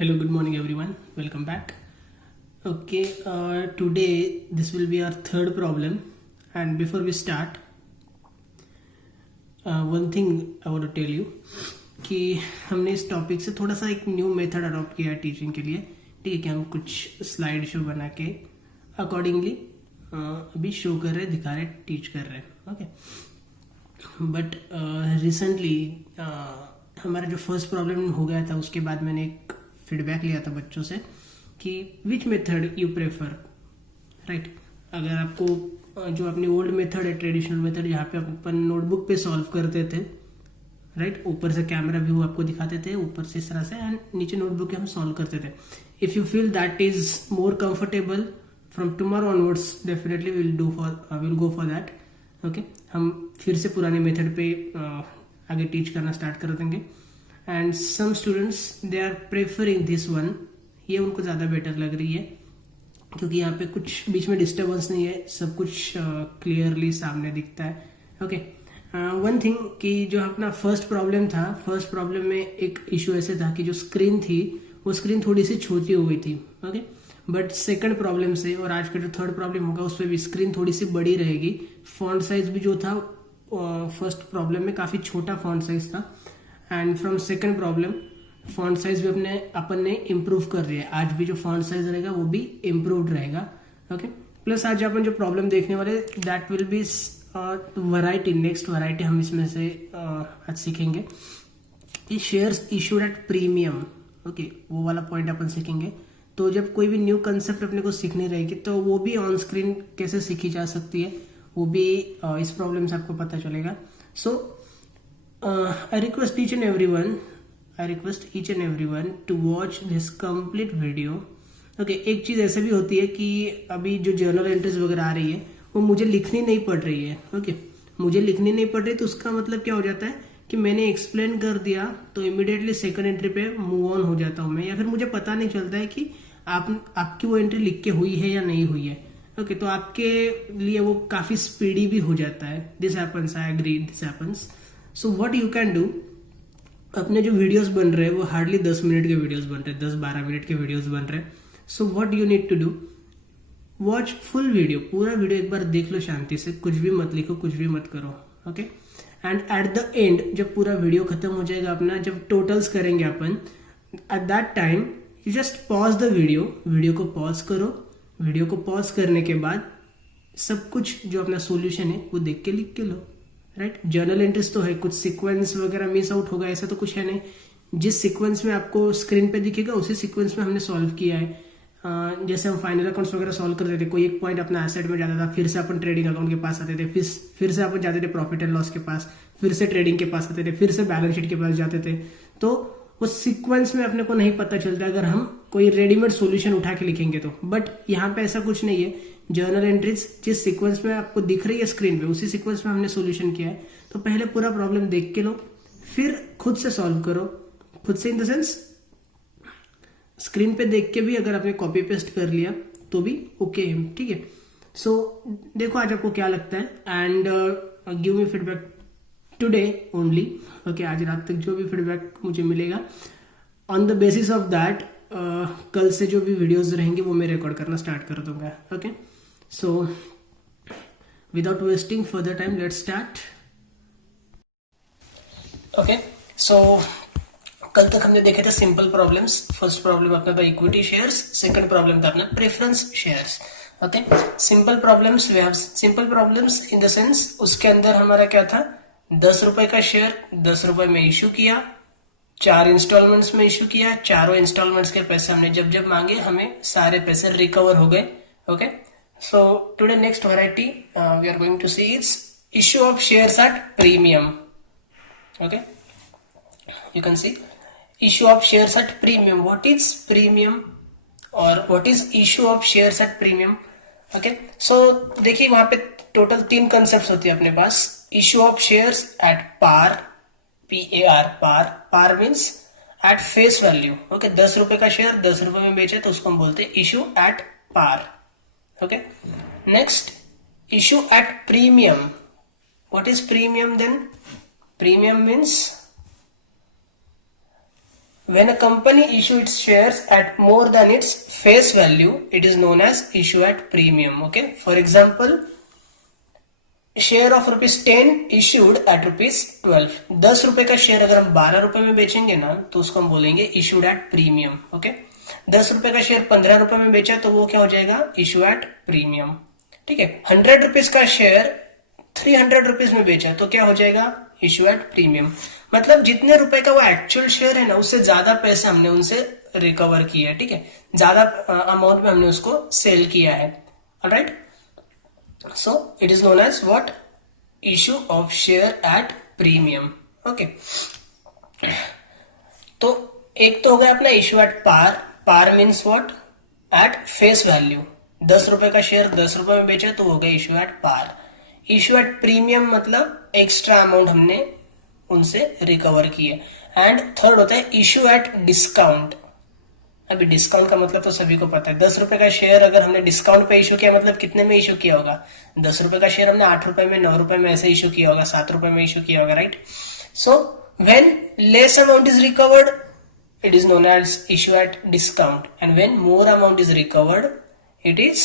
Hello, good morning everyone. Welcome back. Okay, today this will be our third problem, and before we start, one thing I want to tell you कि हमने इस topic से थोड़ा सा एक new method adopt किया है teaching के लिए. ठीक है कि हम कुछ स्लाइड शो बना के अकॉर्डिंगली अभी शो कर रहे, दिखा रहे, टीच कर रहे हैं. ओके, बट रिसेंटली हमारा जो फर्स्ट प्रॉब्लम हो गया था उसके बाद मैंने एक फीडबैक लिया था बच्चों से कि which method you prefer, right. अगर आपको जो अपनी ओल्ड मेथड है, ट्रेडिशनल मेथड, जहाँ पे अपन नोटबुक पे सॉल्व करते थे, राइट, ऊपर से कैमरा व्यू आपको दिखाते थे, ऊपर से इस तरह से, एंड नीचे नोटबुक के हम सॉल्व करते थे. If you feel that is more comfortable from tomorrow onwards, definitely will go for that. Okay, हम फिर से पुराने मेथड पे आगे टीच करना स्टार्ट कर देंगे. And some students they are preferring this one. ये उनको ज़्यादा बेटर लग रही है क्योंकि यहाँ पे कुछ बीच में डिस्टर्बेंस नहीं है, सब कुछ क्लियरली सामने दिखता है. ओके, वन थिंग कि जो अपना फर्स्ट प्रॉब्लम था, फर्स्ट प्रॉब्लम में एक इशू ऐसे था कि जो स्क्रीन थी वो स्क्रीन थोड़ी सी छोटी हो गई थी. ओके, बट सेकंड प्रॉब्लम से और आज का जो थर्ड प्रॉब्लम होगा उस पर भी स्क्रीन थोड़ी सी बड़ी रहेगी. फॉन्ट साइज भी जो था फर्स्ट प्रॉब्लम में काफ़ी छोटा फॉन्ट साइज था, and from second problem font size भी अपन ने इम्प्रूव कर दिया है. आज भी जो फॉन्ट साइज रहेगा वो भी इम्प्रूव्ड रहेगा. ओके, प्लस आज अपन जो प्रॉब्लम देखने वाले that will B variety. Next variety हम इसमें से आज सीखेंगे कि shares issued at premium. Okay, वो वाला पॉइंट अपन सीखेंगे. तो जब कोई भी न्यू कंसेप्ट अपने को सीखनी रहेगी तो वो भी ऑन स्क्रीन कैसे सीखी जा सकती है, वो भी इस प्रॉब्लम से आपको पता चलेगा. सो I request each and everyone to watch this complete video. Okay, एक चीज ऐसे भी होती है कि अभी जो जर्नल एंट्रीज वगैरह आ रही है वो मुझे लिखनी नहीं पड़ रही है. ओके, मुझे लिखनी नहीं पड़ रही तो उसका मतलब क्या हो जाता है कि मैंने एक्सप्लेन कर दिया तो इमिडिएटली सेकंड एंट्री पे मूव ऑन हो जाता हूँ मैं, या फिर मुझे पता नहीं चलता है कि आपकी वो एंट्री लिख के हुई है या नहीं हुई है. ओके, तो आपके लिए वो काफी स्पीडी भी हो जाता है. This happens, I agree, this happens. So what you can do, अपने जो वीडियोस बन रहे हैं वो हार्डली 10 मिनट के वीडियोस बन रहे हैं, 10-12 मिनट के वीडियोस बन रहे हैं. So what you need to do, watch full video, पूरा वीडियो एक बार देख लो शांति से, कुछ भी मत लिखो, कुछ भी मत करो. Okay, and at the end जब पूरा वीडियो खत्म हो जाएगा अपना, जब टोटल्स करेंगे अपन, at that time you just pause the video को पॉज करो. वीडियो को पॉज करने के बाद सब कुछ जो अपना सॉल्यूशन है वो देख के लिख के लो, राइट. जर्नल एंट्रीज तो है, कुछ सीक्वेंस वगैरह मिस आउट होगा ऐसा तो कुछ है नहीं. जिस सीक्वेंस में आपको स्क्रीन पे दिखेगा उसी सीक्वेंस में हमने सॉल्व किया है. जैसे हम फाइनल अकाउंट्स वगैरह सॉल्व करते थे, कोई एक पॉइंट अपना एसेट में जाता था, फिर से अपन ट्रेडिंग अकाउंट के पास आते थे, फिर से अपन जाते थे प्रॉफिट एंड लॉस के पास, फिर से ट्रेडिंग के पास आते थे, फिर से बैलेंस शीट के पास जाते थे. तो उस सीक्वेंस में अपने को नहीं पता चलता अगर हम कोई रेडीमेड सॉल्यूशन उठा के लिखेंगे तो. बट यहाँ पे ऐसा कुछ नहीं है. जर्नल एंट्रीज जिस सीक्वेंस में आपको दिख रही है स्क्रीन पे उसी सीक्वेंस में हमने सॉल्यूशन किया है. तो पहले पूरा प्रॉब्लम देख के लो, फिर खुद से सॉल्व करो. खुद से इन द सेंस स्क्रीन पे देख के भी अगर आपने कॉपी पेस्ट कर लिया तो भी ओके है, ठीक है. सो देखो आज आपको क्या लगता है, and give me feedback today only. Okay, आज रात तक जो भी फीडबैक मुझे मिलेगा, on the basis of that कल से जो भी वीडियोस रहेंगे वो मैं रिकॉर्ड करना स्टार्ट कर दूंगा. Okay, so without wasting further time let's start. Okay, so कल तक हमने देखे थे सिंपल प्रॉब्लम्स. फर्स्ट प्रॉब्लम अपना था इक्विटी शेयर्स, सेकंड प्रॉब्लम था अपना preference shares. Okay, simple problems, we have simple problems in the sense उसके अंदर हमारा क्या था, 10 रुपए का शेयर 10 रुपए में इश्यू किया, 4 इंस्टॉलमेंट्स में इश्यू किया, चारों इंस्टॉलमेंट्स के पैसे हमने जब जब मांगे हमें सारे पैसे रिकवर हो गए. Okay, so today next variety we are going to see it's issue of shares at premium. Okay, you can see issue of shares at premium. What is premium or what is issue of shares at premium? Okay, so देखिए वहां पे total 3 concept होती है अपने पास. Issue of shares at par, PAR, par means at face value. Okay, 10 रुपए का share 10 रुपए में बेचे तो उसको हम बोलते हैं issue at par. Okay, next issue at premium. What is premium then? Premium means When a company issue its shares at more than its face value, it is known as issue at premium. Okay, for example, share of ₹10 issued at ₹12. 10 रुपए का share अगर हम 12 रुपए में बेचेंगे ना तो उसको हम बोलेंगे इश्यूड एट प्रीमियम. ओके, 10 रुपए का शेयर 15 रुपए में बेचा तो वो क्या हो जाएगा, इश्यू एट प्रीमियम. ठीक है, 100 रुपीज का शेयर 300 रुपीज में बेचा तो क्या हो जाएगा, इश्यू एट प्रीमियम. मतलब जितने रुपए का वो एक्चुअल शेयर है ना उससे ज्यादा पैसे हमने उनसे रिकवर किया है. ठीक है, ज्यादा अमाउंट में हमने उसको सेल किया है. Alright, so it is known as what, issue of share at premium. okay, तो एक तो हो गया अपना issue at par. Par means what, at face value. 10 रुपए का शेयर 10 रुपए में बेचा तो हो गया issue at par. Issue at premium मतलब एक्स्ट्रा अमाउंट हमने उनसे रिकवर किए. एंड थर्ड होता है इश्यू एट डिस्काउंट. अभी डिस्काउंट का मतलब तो सभी को पता है. 10 रुपए का शेयर अगर हमने डिस्काउंट पे इशू किया मतलब कितने में इशू किया होगा, 10 रुपए का शेयर हमने 8 रुपए में, 9 रुपए में ऐसे इशू किया होगा, 7 रुपए में इशू किया होगा. Right, so when less amount is recovered it is known as issue at discount, and when more amount is recovered it is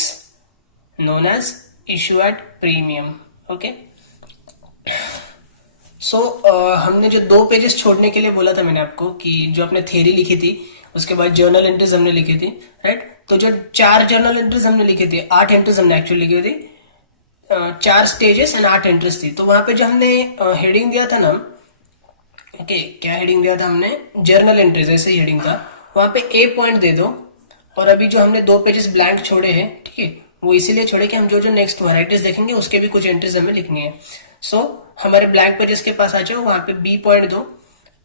known as issue at premium. okay, so हमने जो 2 pages छोड़ने के लिए बोला था मैंने आपको कि जो आपने थ्योरी लिखी थी उसके बाद जर्नल एंट्रीज हमने लिखी थी. राइट, तो जो 4 जर्नल एंट्रीज हमने लिखी थी, 8 एंट्रीज हमने एक्चुअली लिखी थी, 4 स्टेजेस एंड 8 एंट्रीज थी. तो वहां पे जो हमने हेडिंग दिया था ना, ओके, क्या हेडिंग दिया था हमने, जर्नल एंट्रीज, ऐसे ही हेडिंग था. वहां पे ए पॉइंट दे दो. और अभी जो हमने 2 पेजेस ब्लैंक छोड़े हैं, ठीक है, वो इसीलिए छोड़े कि हम जो जो नेक्स्ट वैरायटीज देखेंगे उसके भी कुछ एंट्रीज हमें लिखनी है. सो हमारे ब्लैंक पेजेस के पास आ जाओ, वहां पे बी पॉइंट दो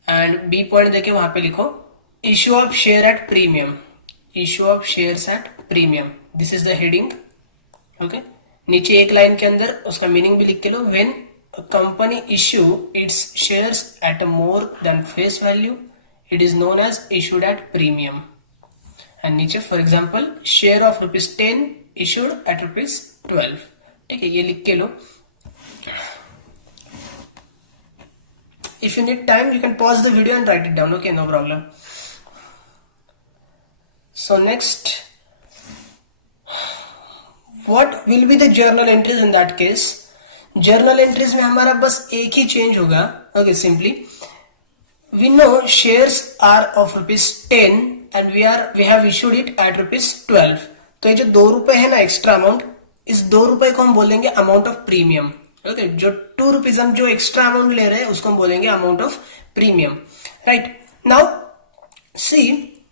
एंड बी पॉइंट देके वहां पे लिखो issue of share at premium. Issue of shares at premium, this is the heading. Okay, नीचे एक लाइन के अंदर उसका मीनिंग भी लिख के लो. When a company issue its shares at a more than face value, it is known as issued at premium. and नीचे for example share of ₹10 issued at ₹12. ठीक है, ये लिख के लो. if you need time you can pause the video and write it down. okay, no problem. so next, what will be the journal entries in that case? Journal entries में हमारा बस एक ही चेंज होगा. Okay, simply we know shares are of ₹10 and we have issued it एट ₹12. तो ये जो 2 रुपए है ना एक्स्ट्रा अमाउंट, इस 2 रुपए को हम बोलेंगे अमाउंट ऑफ प्रीमियम. ओके, जो 2 रुपीज हम जो एक्स्ट्रा अमाउंट ले रहे हैं उसको हम बोलेंगे amount of premium. Right, now see,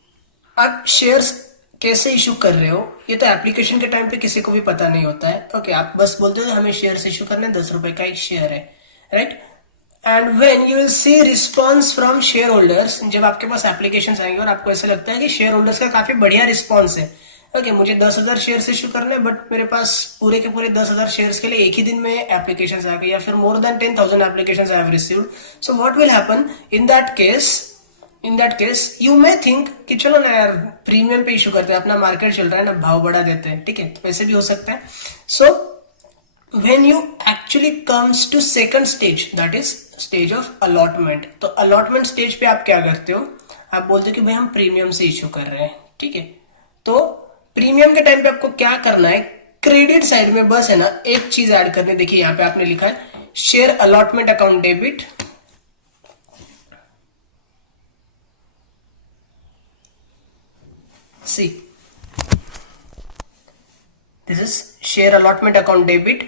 आप शेयर्स कैसे इशू कर रहे हो ये तो एप्लीकेशन के टाइम पे किसी को भी पता नहीं होता है. ओके, आप बस बोलते हो हमें शेयर इशू करने, 10 रुपए का एक शेयर है. Right, and when you will see response from share holders, जब आपके पास एप्लीकेशन आएंगे और आपको ऐसा लगता है कि शेयर होल्डर्स का काफी बढ़िया रिस्पॉन्स है. ओके, मुझे 10,000 शेयर इशू करने हैं बट मेरे पास पूरे के पूरे 10,000 शेयर्स के लिए एक ही दिन में एप्लीकेशन आ गए, या फिर more than 10,000 application I have received. So what will happen in that case you may think कि चलो ना यार प्रीमियम पे इशू करते हैं, अपना मार्केट चल रहा है ना, भाव बढ़ा देते हैं. ठीक है, तो वैसे भी हो सकता है. So when you actually comes to second stage, that is stage of allotment. तो अलॉटमेंट स्टेज पे आप क्या करते हो, आप बोलते हो कि भाई हम प्रीमियम से इशू कर रहे हैं. ठीक है, तो प्रीमियम के टाइम पे आपको क्या करना है, क्रेडिट साइड में बस है ना एक चीज ऐड करनी. देखिए यहाँ पे आपने लिखा है share allotment account debit. See, this is share allotment account debit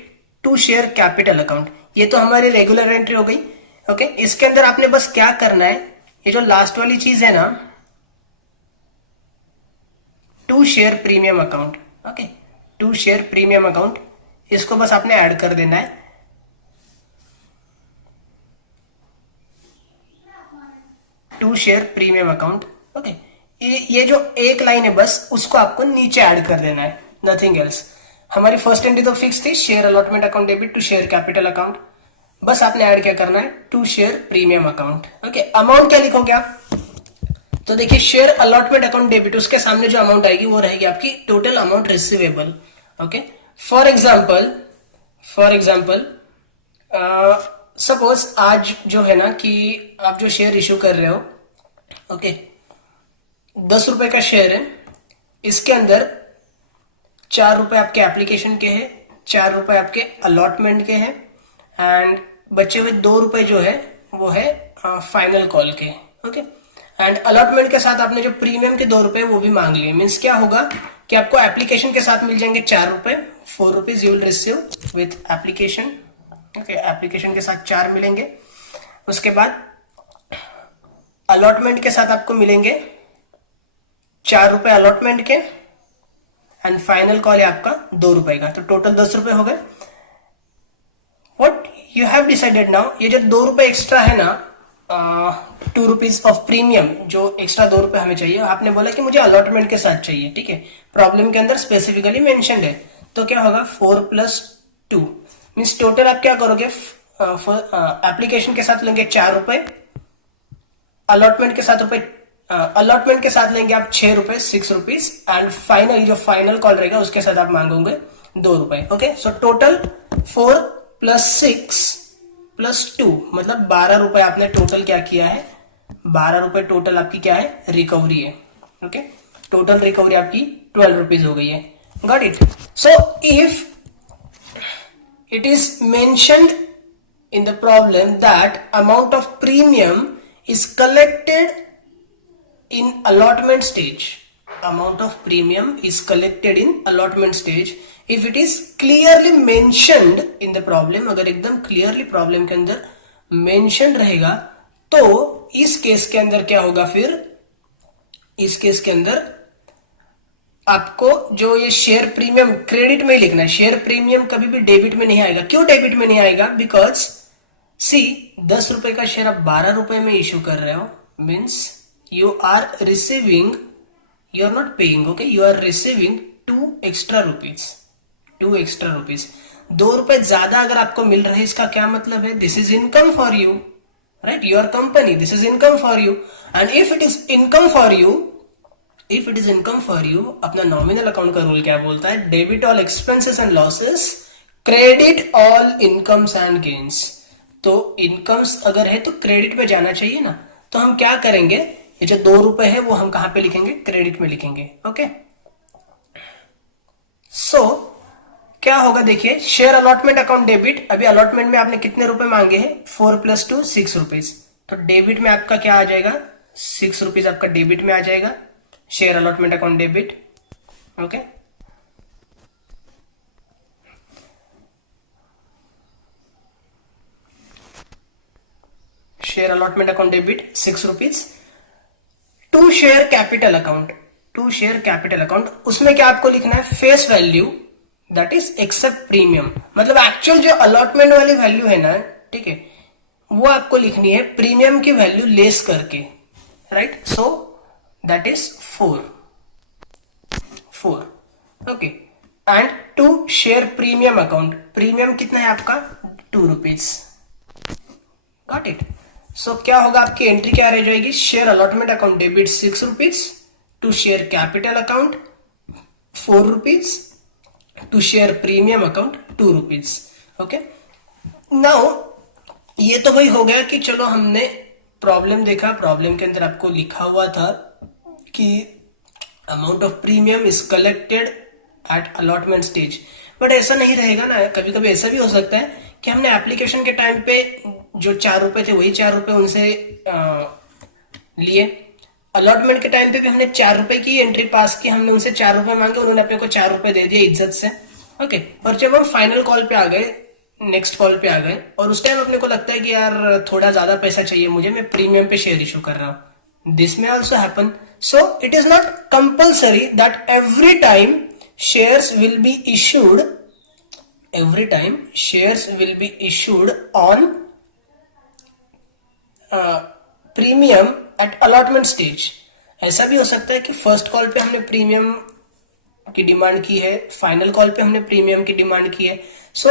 to share capital account. ये तो हमारी रेगुलर एंट्री हो गई. ओके, इसके अंदर आपने बस क्या करना है, ये जो लास्ट वाली चीज है ना, to share premium account. Okay, to share premium account, इसको बस आपने ऐड कर देना है. To share premium account. Okay, ये जो एक लाइन है बस उसको आपको नीचे ऐड कर देना है, नथिंग एल्स. हमारी फर्स्ट एंट्री तो फिक्स थी, share allotment account debit to share capital account. बस आपने ऐड क्या करना है, to share premium account. Okay, amount क्या लिखोगे आप, तो देखिए शेयर अलॉटमेंट अकाउंट डेबिट, उसके सामने जो अमाउंट आएगी वो रहेगी आपकी total amount receivable. Okay, for example suppose आज जो है ना कि आप जो शेयर इशू कर रहे हो, ओके, ₹10 का शेयर है, इसके अंदर ₹4 आपके एप्लीकेशन के हैं, ₹4 आपके अलॉटमेंट के हैं, एंड बचे हुए ₹2 जो है वो है फाइनल कॉल के। ओके, एंड अलॉटमेंट के साथ आपने जो प्रीमियम के ₹2 वो भी मांग लिए। मीन्स क्या होगा कि आपको एप्लीकेशन के साथ मिल जाएंगे ₹4, ₹4 you will receive with application. Okay, application के साथ 4 मिलेंगे। उसके बाद अलॉटमेंट के साथ आपको मिलेंगे ₹4 अलॉटमेंट के, एंड फाइनल कॉल है आपका ₹2 का, तो टोटल ₹10 हो गए। What you have decided now, ये जो ₹2 एक्स्ट्रा है ना, ₹2 ऑफ प्रीमियम, जो एक्स्ट्रा ₹2 हमें चाहिए, आपने बोला कि मुझे अलॉटमेंट के साथ चाहिए। ठीक है, प्रॉब्लम के अंदर स्पेसिफिकली मेंशन्ड है, तो क्या होगा 4 + 2 मीन्स टोटल आप क्या करोगे, एप्लीकेशन के साथ लेंगे ₹4, अलॉटमेंट के साथ अलॉटमेंट के साथ लेंगे आप ₹6, ₹6, एंड फाइनल जो फाइनल कॉल रहेगा उसके साथ आप मांगोगे ₹2। ओके, सो टोटल 4 + 6 + 2 मतलब ₹12 आपने टोटल क्या किया है, ₹12 टोटल आपकी क्या है, रिकवरी है। ओके, टोटल रिकवरी आपकी ₹12 हो गई है। Got it. So if it is mentioned in the problem that amount of premium is collected in allotment stage, amount of premium is collected in allotment stage, if it is clearly mentioned in the problem, अगर एकदम clearly problem के अंदर mentioned रहेगा तो इस case के अंदर क्या होगा, फिर इस केस के अंदर आपको जो ये शेयर प्रीमियम क्रेडिट में ही लिखना है। शेयर प्रीमियम कभी भी डेबिट में नहीं आएगा। क्यों डेबिट में नहीं आएगा, बिकॉज सी ₹10 का शेयर आप ₹12 में इश्यू कर रहे हो, means you are receiving, you are not paying. Okay, you are receiving ₹2 extra, ₹2 extra. ₹2 ज्यादा अगर आपको मिल रहे हैं, इसका क्या मतलब है, this is income for you, right, your company, this is income for you. And if it is income for you, if it is income for you, अपना नॉमिनल अकाउंट का रूल क्या बोलता है, debit all expenses and losses, credit all incomes and gains. तो incomes अगर है तो credit पे जाना चाहिए ना, तो हम क्या करेंगे, ये जो ₹2 है वो हम कहां पे लिखेंगे, क्रेडिट में लिखेंगे। ओके, सो क्या होगा, देखिए शेयर अलॉटमेंट अकाउंट डेबिट, अभी अलॉटमेंट में आपने कितने रुपए मांगे हैं, 4 + 2 ₹6, तो डेबिट में आपका क्या आ जाएगा, ₹6 आपका डेबिट में आ जाएगा, share allotment account debit. Okay, share allotment account debit ₹6। To share capital account, to share capital account, उसमें क्या आपको लिखना है, face value that is except premium, मतलब एक्चुअल जो अलॉटमेंट वाली वैल्यू है ना, ठीक है, वो आपको लिखनी है प्रीमियम की वैल्यू लेस करके, right, so that is 4। Okay, and to share premium account, premium कितना है आपका, ₹2। Got it. सो क्या होगा, आपकी एंट्री क्या रह जाएगी, share allotment account debit ₹6, to share capital account ₹4, to share premium account ₹2। Okay, now ये तो भाई हो गया कि चलो हमने प्रॉब्लम देखा, प्रॉब्लम के अंदर आपको लिखा हुआ था कि amount of premium is collected at allotment stage, but ऐसा नहीं रहेगा ना, कभी कभी ऐसा भी हो सकता है कि हमने एप्लीकेशन के टाइम पे जो ₹4 थे वही ₹4 उनसे लिए, अलॉटमेंट के टाइम पे भी हमने ₹4 की एंट्री पास की, हमने उनसे ₹4 मांगे, उन्होंने अपने को ₹4 दे दिए इज्जत से। ओके, और जब हम फाइनल कॉल पे आ गए, नेक्स्ट कॉल पे आ गए, और उस टाइम अपने को लगता है कि यार थोड़ा ज्यादा पैसा चाहिए मुझे, मैं प्रीमियम पे शेयर इशू कर रहा हूं, दिस में also happen. So it is not compulsory that every time shares will be issued, every time shares will be issued on premium eight allotment stage. ऐसा भी हो सकता है कि फर्स्ट कॉल पे हमने प्रीमियम की डिमांड की है, फाइनल कॉल पे हमने प्रीमियम की डिमांड की है। सो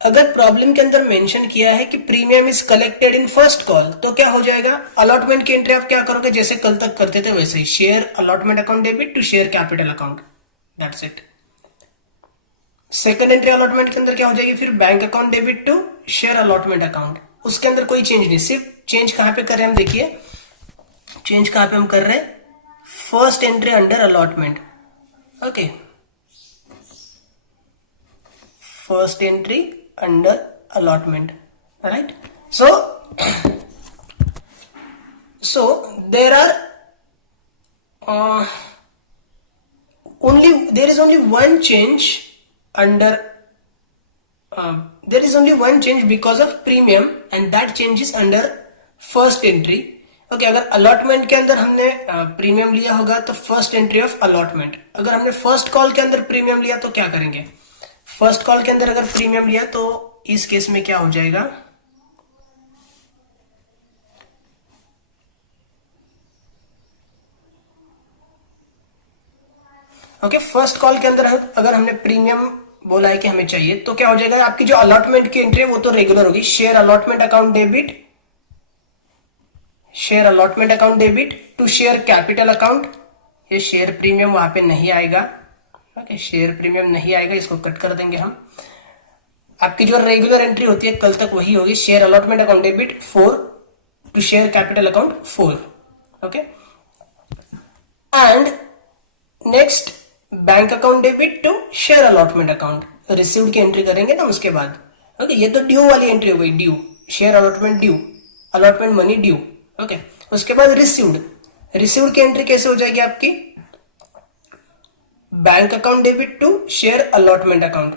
अगर प्रॉब्लम के अंदर मेंशन किया है कि premium is collected in first call, तो क्या हो जाएगा, अलॉटमेंट की एंट्री आप क्या करोगे, जैसे कल तक करते थे वैसे ही, share allotment account debit to share capital account, that's it. Second entry allotment के अंदर क्या हो जाएगी, फिर bank account debit to share allotment account, उसके अंदर कोई चेंज नहीं, सिर्फ चेंज कहां पे कर रहे हैं हम, देखिए चेंज कहां पे हम कर रहे हैं, first entry under allotment. Okay, first entry under allotment, right? So there are there is only one change under there is only one change because of premium and that change is under first entry. Okay, अगर allotment के अंदर हमने premium लिया होगा तो first entry of allotment. अगर हमने first call के अंदर प्रीमियम लिया तो क्या करेंगे? फर्स्ट कॉल के अंदर अगर प्रीमियम लिया तो इस केस में क्या हो जाएगा? ओके, फर्स्ट कॉल के अंदर अगर हमने प्रीमियम बोला है कि हमें चाहिए तो क्या हो जाएगा? आपकी जो अलॉटमेंट की एंट्री है वो तो रेगुलर होगी. Share allotment account debit, share allotment account debit to share capital account. ये शेयर प्रीमियम वहां पे नहीं आएगा. ओके, शेयर प्रीमियम नहीं आएगा, इसको कट कर देंगे हम. आपकी जो रेगुलर एंट्री होती है कल तक वही होगी. Share allotment account debit 4 to share capital account 4. Okay, and next bank account debit to share allotment account. Received की एंट्री करेंगे ना उसके बाद. ओके, ये तो ड्यू वाली एंट्री हो गई. Due, share allotment due, allotment money due. Okay, उसके बाद रिसीव्ड. रिसीव्ड की एंट्री कैसे हो जाएगी आपकी? Bank account debit to share allotment account.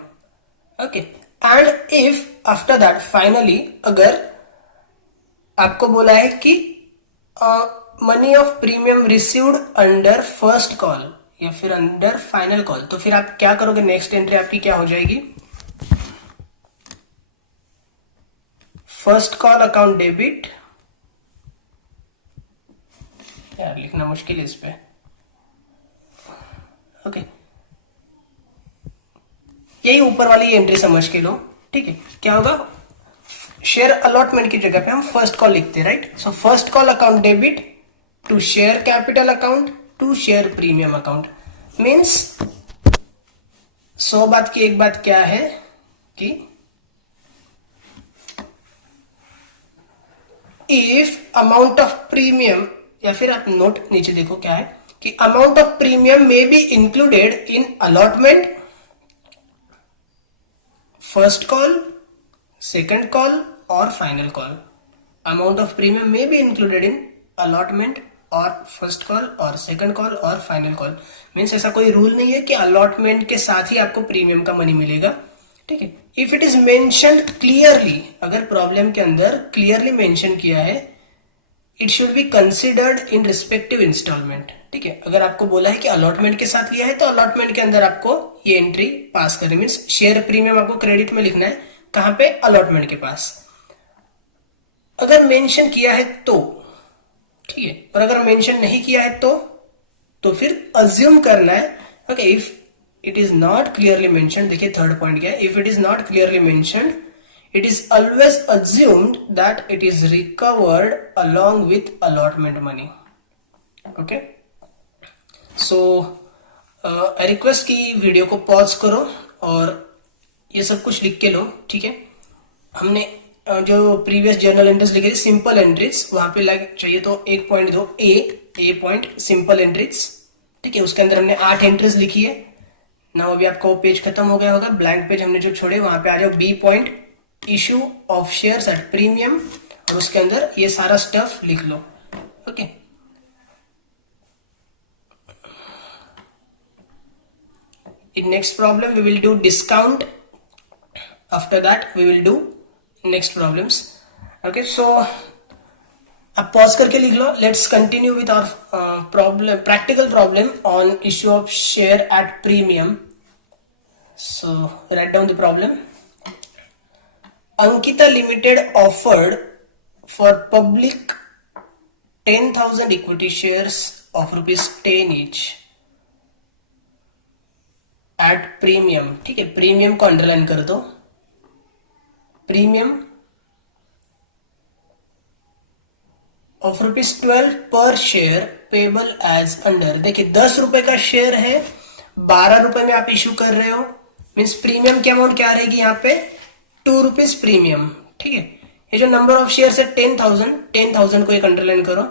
Okay, and if after that finally अगर आपको बोला है कि money of premium received under first call या फिर अंडर फाइनल कॉल, तो फिर आप क्या करोगे? नेक्स्ट एंट्री आपकी क्या हो जाएगी? First call account debit. यार लिखना मुश्किल है इस पे. ओके, यही ऊपर वाली एंट्री समझ के लो. ठीक है, क्या होगा? शेयर अलॉटमेंट की जगह पे हम फर्स्ट कॉल लिखते हैं, right? So first call account debit to share capital account to share premium account. Means 100 बात की एक बात क्या है कि इफ अमाउंट ऑफ प्रीमियम, या फिर आप नोट नीचे देखो क्या है कि amount of premium may be included in allotment, first call, second call और final call. Amount of premium may be included in allotment और फर्स्ट कॉल और सेकंड कॉल और फाइनल कॉल. मीन्स ऐसा कोई रूल नहीं है कि अलॉटमेंट के साथ ही आपको प्रीमियम का मनी मिलेगा. ठीक है, if it is mentioned clearly, अगर प्रॉब्लम के अंदर क्लियरली मेंशन किया है, it should be considered in respective instalment. ठीक है, अगर आपको बोला है कि अलॉटमेंट के साथ लिया है तो अलॉटमेंट के अंदर आपको ये एंट्री पास करनी. मीन्स शेयर प्रीमियम आपको क्रेडिट में लिखना है. कहां पे? अलॉटमेंट के पास. अगर मेंशन किया है तो ठीक है, और अगर मेंशन नहीं किया है तो फिर अज्यूम करना है. Okay, if it is not clearly mention, देखिए थर्ड पॉइंट क्या है? If it is not clearly mentioned, it is always assumed that it is recovered along with allotment money. Okay, so I request कि video को pause करो और ये सब कुछ लिख के लो. ठीक है, हमने जो प्रीवियस जर्नल एंट्रीज लिखे थे सिंपल एंट्रीज, वहां पे लाइक चाहिए तो 1.2 ए पॉइंट सिंपल एंट्रीज. ठीक है, उसके अंदर हमने 8 एंट्रीज लिखी है ना. अभी आपका वो पेज खत्म हो गया होगा, ब्लैंक पेज हमने जो छोड़े, वहां पे आ जाओ. B point issue of shares at premium, और उसके अंदर ये सारा स्टफ लिख लो. Okay, in next problem we will do discount. After that we will do next problems. Okay, so आप पॉज करके लिख लो. Let's continue with our problem, practical problem on issue of share at premium. So write down the problem. Ankita Limited offered for public 10,000 equity shares of ₹10 each at premium. ठीक है, premium को underline कर दो. Premium of ₹12 पर share payable as under. देखिए 10 रुपए का share है, 12 रुपए में आप इश्यू कर रहे हो. मीन्स प्रीमियम की अमाउंट क्या रहेगी यहाँ पे? ₹2 प्रीमियम. ठीक है, ये जो नंबर ऑफ शेयर है 10,000 को एक अंडरलाइन करो.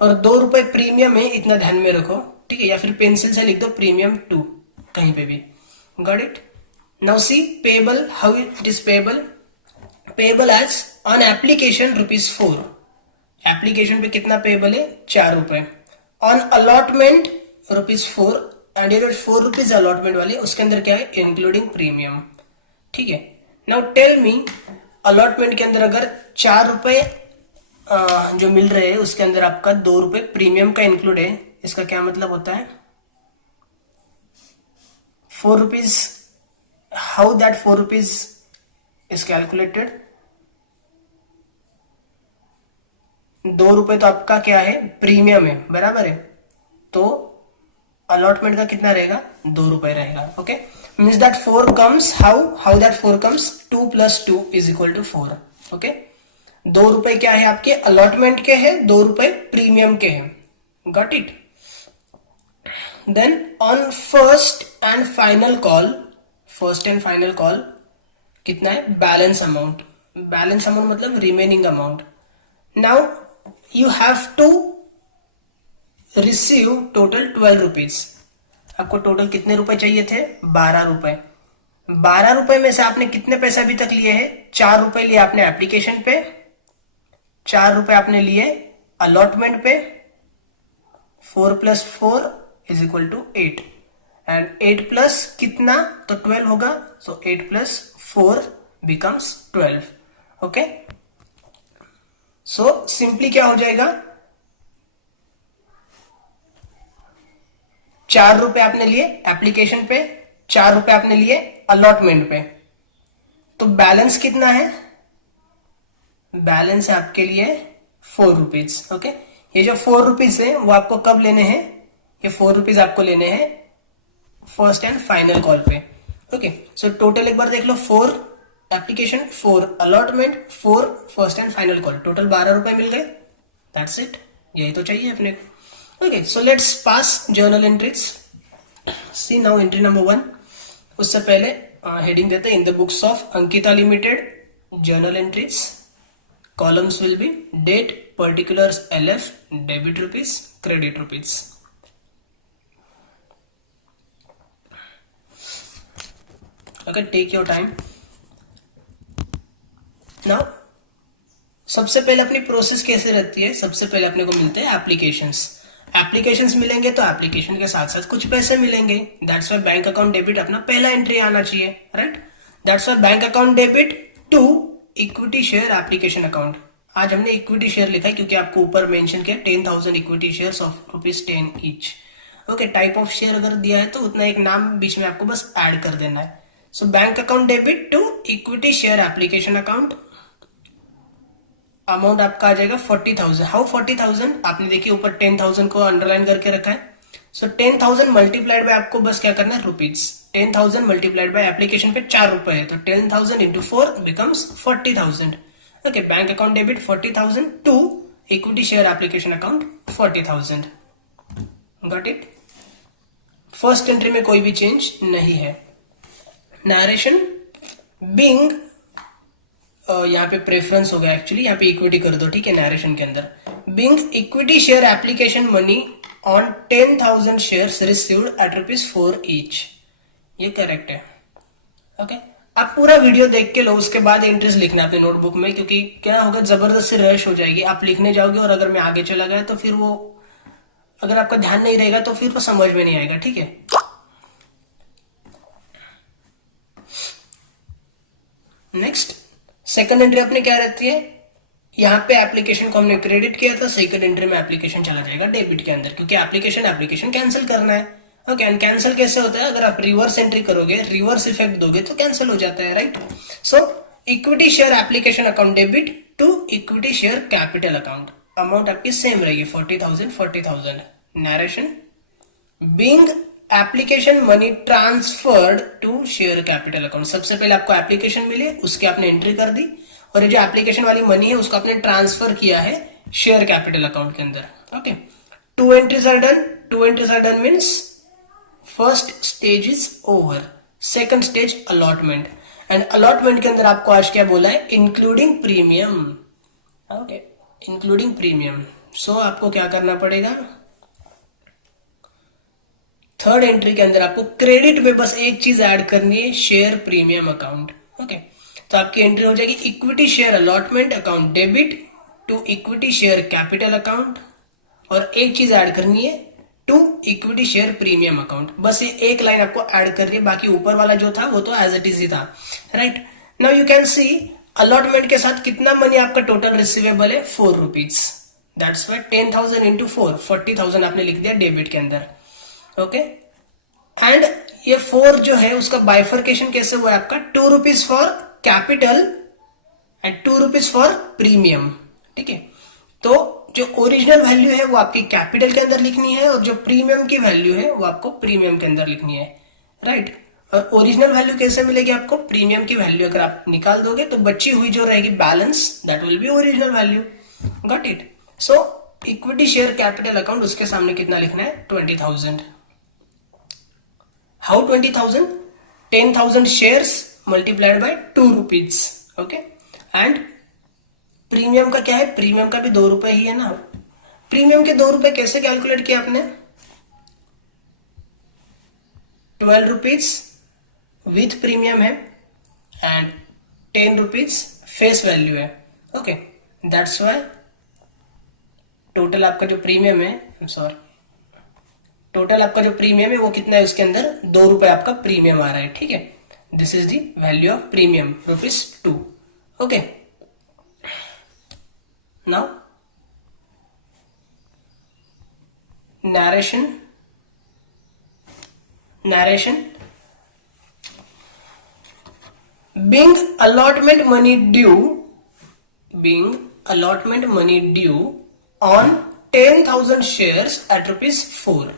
और 2 रुपए प्रीमियम है, इतना ध्यान में रखो, ठीक है, या फिर पेंसिल से लिख दो प्रीमियम 2 कहीं पे भी। Got it? Now see payable, how it is payable? Payable as on application ₹4। Application पे कितना पेबल है? 4 रुपए। ऑन अलॉटमेंट ₹4, एंड ये जो 4 रुपीज अलॉटमेंट वाले उसके अंदर क्या है? इंक्लूडिंग प्रीमियम, ठीक है। नाउ टेल मी, अलॉटमेंट के अंदर अगर 4 रुपए जो मिल रहे हैं उसके अंदर आपका 2 रुपए प्रीमियम का इंक्लूड है, इसका क्या मतलब होता है? 4 rupees, how that 4 rupees is calculated? 2 रुपए तो आपका क्या है? प्रीमियम है, बराबर है, तो अलॉटमेंट का कितना रहेगा? 2 रुपए रहेगा। Okay, means that 4 comes, how that 4 comes? 2 + 2 = 4। Okay, 2 रुपए क्या है आपके? अलॉटमेंट के हैं, 2 रुपए प्रीमियम के हैं। Got it? Then on first and final call कितना है? Balance amount. बैलेंस अमाउंट मतलब remaining amount. Now you have to receive total 12 rupees. आपको टोटल कितने रुपए चाहिए थे? 12 रुपए। 12 रुपए में से आपने कितने पैसे अभी तक लिए हैं? 4 रुपए लिए आपने एप्लीकेशन पे, 4 रुपए आपने लिए अलॉटमेंट पे, 4 + 4 = 8, एंड 8 प्लस कितना? तो 12 होगा, सो 8 + 4 becomes 12। ओके, सो सिंपली क्या हो जाएगा? 4 रुपए आपने लिए एप्लीकेशन पे, 4 रुपए आपने लिए अलॉटमेंट पे, तो बैलेंस कितना है? बैलेंस है आपके लिए 4 रुपीज। ओके, ये जो 4 रुपीज है वो आपको कब लेने हैं? ये 4 रुपीज आपको लेने हैं फर्स्ट एंड फाइनल कॉल पे। ओके, सो टोटल एक बार देख लो, 4 application, 4 allotment, 4 first and final call, total 12 रुपए मिल गए। दैट्स इट, यही तो चाहिए अपने को। Okay, so let's pass journal entries. See now entry number 1। उससे पहले हेडिंग देते हैं, in the books of Ankita limited journal entries. Columns will be date, particulars LF, debit rupees, credit rupees. Okay, take your time. Now सबसे पहले अपनी process कैसे रहती है? सबसे पहले अपने को मिलते हैं एप्लीकेशंस मिलेंगे, तो एप्लीकेशन के साथ साथ कुछ पैसे मिलेंगे। That's why bank account debit अपना पहला एंट्री आना चाहिए, right? That's why bank account debit to equity share application account. आज हमने इक्विटी शेयर लिखा है क्योंकि आपको ऊपर मेंशन किया 10,000 equity shares of ₹10 each. Okay, type of share अगर दिया है तो उतना एक नाम बीच में आपको बस ऐड कर देना है। So bank account debit to equity share application account. Amount आपका आ जाएगा 40,000। हाउ 40,000? आपने देखिए ऊपर 10,000 को अंडरलाइन करके रखा है। सो 10,000 मल्टीप्लाइड बाय, आपको बस क्या करना है? रुपीज। 10,000 मल्टीप्लाइड बाय एप्लीकेशन पे 4 रुपए है, तो 10,000 into 4 becomes 40,000। Okay, bank account debit 40,000 to equity share application account 40,000। Got it? First entry में कोई भी चेंज नहीं है। नरेशन बिंग, यहाँ पे प्रेफरेंस होगा एक्चुअली, यहाँ पे इक्विटी कर दो, ठीक है, नरेशन के अंदर। Being equity share application money on 10,000 shares received at ₹4 each. ये करेक्ट है। ओके, आप पूरा वीडियो देख के लो, उसके बाद एंट्रीज लिखना अपने नोटबुक में, क्योंकि क्या होगा, जबरदस्ती रश हो जाएगी। आप लिखने जाओगे और अगर मैं आगे चला गया तो फिर वो, अगर आपका ध्यान नहीं रहेगा तो फिर वो समझ में नहीं आएगा, ठीक है? नेक्स्ट, सेकंड एंट्री अपने क्या रहती है? यहाँ पे एप्लीकेशन को हमने क्रेडिट किया था, सेकंड एंट्री में एप्लीकेशन चला जाएगा डेबिट के अंदर, क्योंकि एप्लीकेशन कैंसिल करना है। ओके, एंड कैंसिल कैसे होता है? अगर आप रिवर्स एंट्री करोगे, रिवर्स इफेक्ट दोगे तो कैंसिल हो जाता है, right? So equity share application account debit to equity share capital account. Amount आपकी सेम रहेगी 40,000। Narration being application money transferred to share capital account. सबसे पहले आपको एप्लीकेशन मिली, उसकी आपने एंट्री कर दी, और ये जो एप्लीकेशन वाली मनी है उसको आपने ट्रांसफर किया है शेयर कैपिटल अकाउंट के अंदर। Okay, 2 entries are done means first stage is over, second stage allotment. And allotment के अंदर आपको आज क्या बोला है? Including premium. Okay, including premium, so आपको क्या करना पड़ेगा, थर्ड एंट्री के अंदर आपको क्रेडिट में बस एक चीज ऐड करनी है, शेयर प्रीमियम अकाउंट। ओके, तो आपकी एंट्री हो जाएगी equity share allotment account debit to equity share capital account, और एक चीज ऐड करनी है to equity share premium account. बस ये एक लाइन आपको ऐड करनी है, बाकी ऊपर वाला जो था वो तो एज इट इज ही था। Right, now you can see allotment के साथ कितना मनी आपका टोटल रिसीवेबल है, 4 रुपीज। दैट्स वाई 10,000 इंटू 4, 40,000 आपने लिख दिया डेबिट के अंदर। ओके, एंड ये 4 जो है उसका बाइफर्केशन कैसे हुआ है आपका, 2 rupees for capital and 2 rupees for premium. ठीक है, तो जो ओरिजिनल वैल्यू है वो आपकी कैपिटल के अंदर लिखनी है, और जो प्रीमियम की वैल्यू है वो आपको प्रीमियम के अंदर लिखनी है। राइट, और ओरिजिनल वैल्यू कैसे मिलेगी आपको, प्रीमियम की वैल्यू अगर आप निकाल दोगे तो बची हुई जो रहेगी balance, that will B original value. Got it. So equity share capital account, उसके सामने कितना लिखना है, 20,000। How 20,000, 10,000 shares multiplied by 2 rupees. Okay, and premium का क्या है, प्रीमियम का भी 2 रुपए ही है ना। प्रीमियम के 2 रुपए कैसे कैलकुलेट किया आपने, 12 रुपीज विथ प्रीमियम है एंड 10 रुपीज फेस वैल्यू है। ओके, दैट्स वाई टोटल आपका जो प्रीमियम है, टोटल आपका जो प्रीमियम है वो कितना है, उसके अंदर 2 रुपए आपका प्रीमियम आ रहा है। ठीक है, this is the value of premium, ₹2। Okay, now narration being allotment money due on 10,000 shares at ₹4।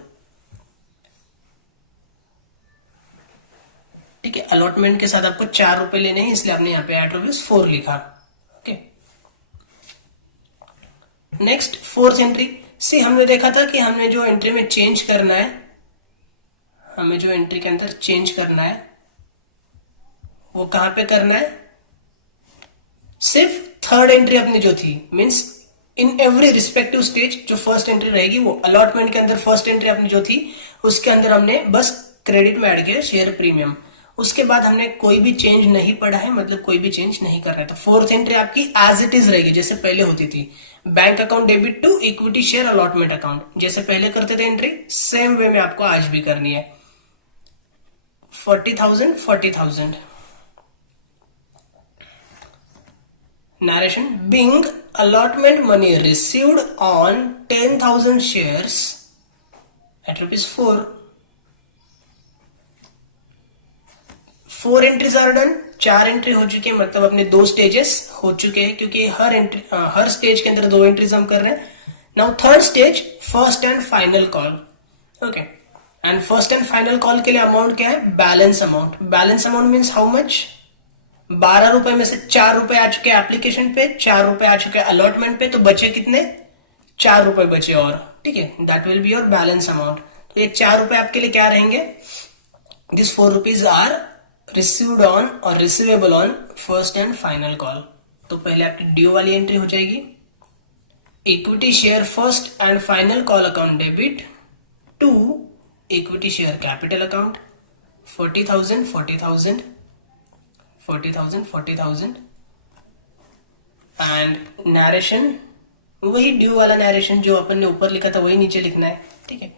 ठीक है, अलॉटमेंट के साथ आपको 4 रुपए लेने हैं, इसलिए आपने यहाँ पे at ₹4 लिखा। Okay, next 4th entry. सी हमने देखा था कि हमें जो एंट्री में चेंज करना है, हमें जो एंट्री के अंदर चेंज करना है वो कहां पे करना है, सिर्फ थर्ड एंट्री अपनी जो थी, means in every respective stage जो फर्स्ट एंट्री रहेगी वो अलॉटमेंट के अंदर फर्स्ट एंट्री अपनी जो थी उसके अंदर हमने बस क्रेडिट में ऐड किया शेयर प्रीमियम। उसके बाद हमने कोई भी चेंज नहीं पढ़ा है, मतलब कोई भी चेंज नहीं कर रहा है। तो 4th एंट्री आपकी एज इट इज रहेगी जैसे पहले होती थी, bank account debit to equity share allotment account, जैसे पहले करते थे एंट्री, सेम वे में आपको आज भी करनी है। 40,000 40,000। Narration being allotment money received on 10,000 shares at ₹4। 4 entries are done, 4 entry हो चुकी है, मतलब अपने 2 स्टेजेस हो चुके हैं, क्योंकि हर स्टेज के अंदर 2 एंट्रीज हम कर रहे हैं। Now third stage, first and final call. Okay, and first and final call के लिए अमाउंट क्या है, balance amount. Balance amount means how much, 12 रुपए में से 4 रुपए आ चुके एप्लीकेशन पे, 4 रुपए आ चुके अलॉटमेंट पे, तो बचे कितने, 4 रुपए बचे और। ठीक है, that will be your balance amount. तो ये 4 रुपए आपके लिए क्या रहेंगे, this 4 rupees are received on और receivable on first and final call. तो पहले आपकी ड्यू वाली एंट्री हो जाएगी, equity share first and final call account debit to equity share capital account, 40,000 40,000 40,000 40,000। And narration वही ड्यू वाला नरेशन जो अपन ने ऊपर लिखा था वही नीचे लिखना है। ठीक है,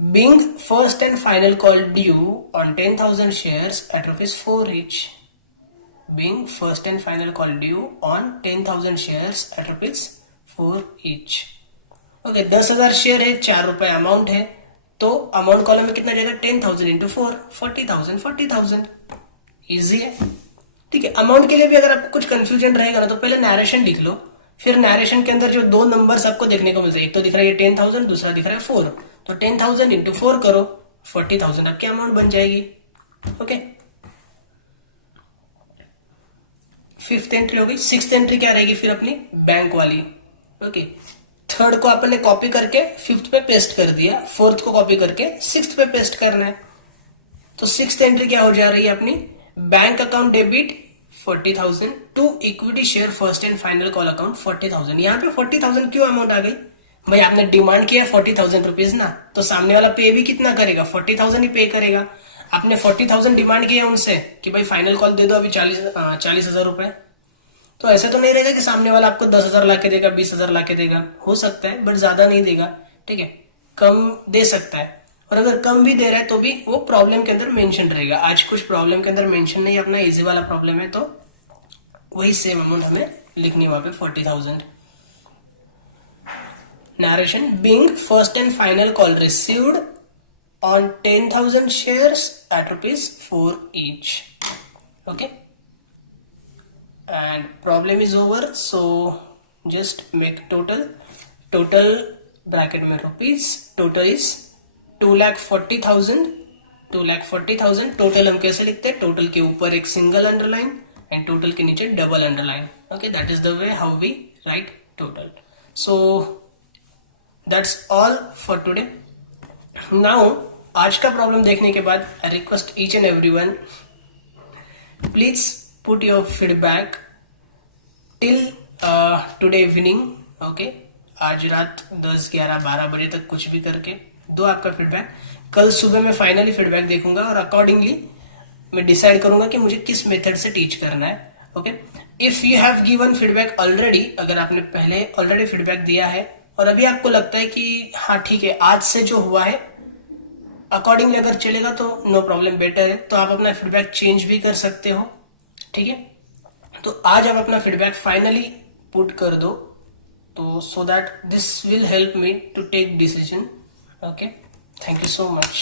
being first and final call due on 10,000 shares at ₹4 each, being first and final call due on 10,000 shares at ₹4 each। Okay, 10,000 share है, 4 रुपए अमाउंट है, तो अमाउंट कॉलम में कितना जाएगा, 10,000 इंटू 4, 40,000 40,000। इजी है। ठीक है, अमाउंट के लिए भी अगर आपको कुछ कंफ्यूजन रहेगा ना तो पहले नरेशन लिख लो, फिर नरेशन के अंदर जो 2 नंबर्स आपको देखने को मिलते हैं, एक तो दिख रहा है 10,000, दूसरा दिख रहा है 4, तो 10,000 इंटू 4 करो, 40,000 आपकी अमाउंट बन जाएगी। ओके, 5th एंट्री हो गई। 6th एंट्री क्या रहेगी फिर अपनी, बैंक वाली। ओके, 3rd को अपन ने कॉपी करके 5th पे पेस्ट कर दिया, 4th को कॉपी करके 6th पे पेस्ट करना है। तो 6th एंट्री क्या हो जा रही है अपनी, bank account debit 40,000 to equity share first and final call account 40,000। यहाँ पे 40,000 क्यों अमाउंट आ गई भाई? आपने डिमांड किया 40,000 रुपीज ना, तो सामने वाला पे भी कितना करेगा? 40,000 ही पे करेगा। आपने 40,000 डिमांड किया उनसे कि भाई फाइनल कॉल दे दो अभी 40,000 रुपए, तो ऐसे तो नहीं रहेगा कि सामने वाला आपको 10,000 ला के देगा, 20,000 ला के देगा। हो सकता है बट ज्यादा नहीं देगा, ठीक है, कम दे सकता है। और अगर कम भी दे रहा है तो भी वो प्रॉब्लम के अंदर मेंशन रहेगा। आज कुछ प्रॉब्लम के अंदर मेंशन नहीं, अपना इजी वाला प्रॉब्लम है, तो वही सेम अमाउंट हमें लिखनी वहां पे 40,000। Narration being first and final call received on 10,000 shares at ₹4 each. Okay, and problem is over, so just make total bracket में rupees, total is 2,40,000 टोटल हम कैसे लिखते हैं? टोटल के ऊपर एक सिंगल अंडरलाइन एंड टोटल के नीचे double underline. Okay, that is the way how we write total. So that's all for today. Now आज का प्रॉब्लम देखने के बाद I request each and everyone, please put your feedback till today evening. Okay, आज रात 10, 11, 12 बजे तक कुछ भी करके दो आपका फीडबैक। कल सुबह मैं फाइनली फीडबैक देखूंगा और अकॉर्डिंगली मैं डिसाइड करूंगा कि मुझे किस मेथड से टीच करना है। Okay, if you have given feedback already, अगर आपने पहले ऑलरेडी फीडबैक दिया है और अभी आपको लगता है कि हाँ ठीक है, आज से जो हुआ है अकॉर्डिंगली अगर चलेगा तो नो प्रॉब्लम, बेटर है, तो आप अपना फीडबैक चेंज भी कर सकते हो। ठीक है, तो आज आप अपना फीडबैक फाइनली पुट कर दो, तो so that this will help me to take decision. Okay, thank you so much.